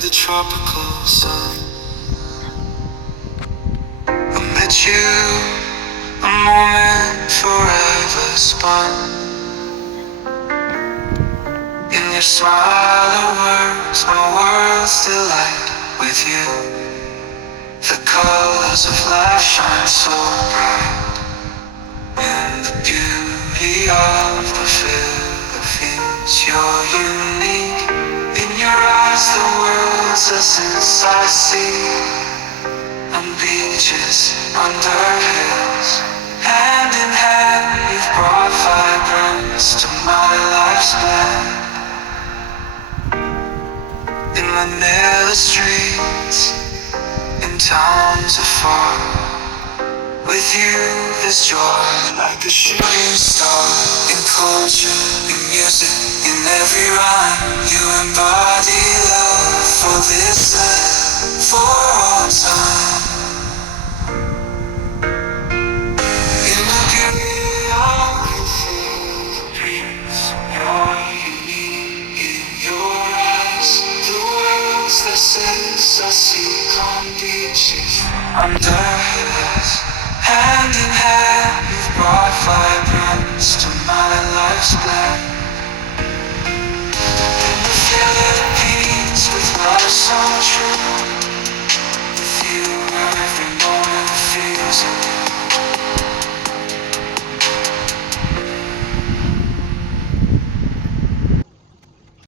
the tropical sun. I met you, a moment forever spun. In your smile or words, my world's delight with you. The colors of life shine so bright in the beauty of the Philippines. You're unique. In your eyes, the world's essence I see. On beaches, under hills, hand in hand, you've brought vibrance to my life's plan. In Manila streets, in towns afar, with you there's joy like a shooting star. In culture, in music, in every rhyme, you embody love for this land, for all time. In the beauty of the Philippines, you're unique in your eyes. The world's that says I see on beaches, under hills, hand in hand, you've brought vibrance to my life's plan. In the Philippines, with love so